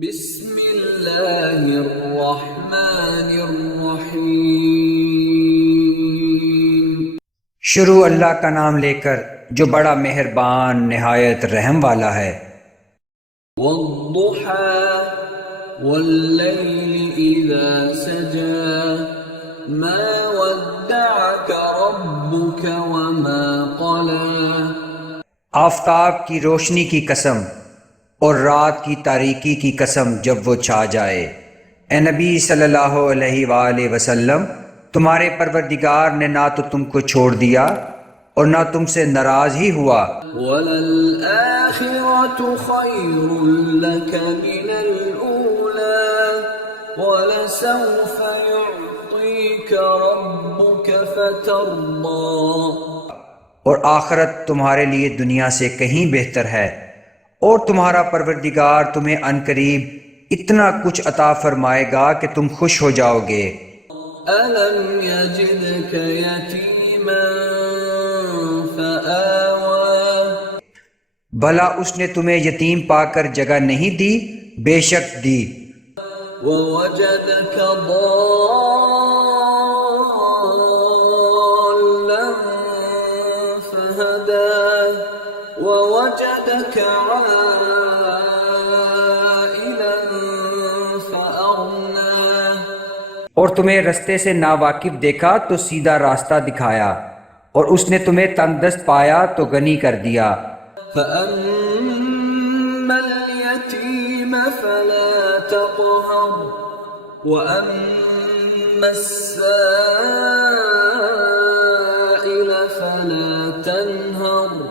بسم اللہ الرحمن الرحیم۔ شروع اللہ کا نام لے کر جو بڑا مہربان نہایت رحم والا ہے۔ والضحى واللیل اذا سجى ما ودعك ربك وما قلى۔ آفتاب کی روشنی کی قسم اور رات کی تاریکی کی قسم جب وہ چھا جائے، اے نبی صلی اللہ علیہ وآلہ وسلم، تمہارے پروردگار نے نہ تو تم کو چھوڑ دیا اور نہ تم سے ناراض ہی ہوا۔ وَلَلْآخِرَةُ خَيْرٌ لَكَ مِنَ الْأُولَى وَلَسَوْفَ يُعْطِيكَ رَبُّكَ فَتَرْضَىٰ۔ اور آخرت تمہارے لیے دنیا سے کہیں بہتر ہے، اور تمہارا پروردگار تمہیں عنقریب اتنا کچھ عطا فرمائے گا کہ تم خوش ہو جاؤ گے۔ أَلَمْ يَجِدْكَ يَتِيمًا فَآوَىٰ۔ بھلا اس نے تمہیں یتیم پا کر جگہ نہیں دی؟ بے شک دی۔ وَوَجَدَكَ ضَالًّا فَهَدَىٰ وَوَجَدَكَ عَائِلًا فَأَغْنَىٰ۔ اور تمہیں رستے سے ناواقف دیکھا تو سیدھا راستہ دکھایا، اور اس نے تمہیں تنگ دست پایا تو غنی کر دیا۔ فَأَمَّا الْيَتِيمَ فَلَا تَقْهَرْ وَأَمَّا السَّائِلَ فَلَا تَنْهَرْ۔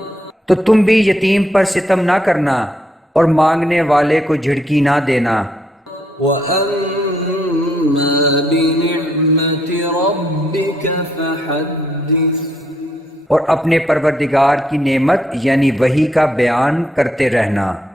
تو تم بھی یتیم پر ستم نہ کرنا اور مانگنے والے کو جھڑکی نہ دینا۔ وَأَمَّا بِنِعْمَةِ رَبِّكَ فَحَدِّثْ۔ اور اپنے پروردگار کی نعمت یعنی وحی کا بیان کرتے رہنا۔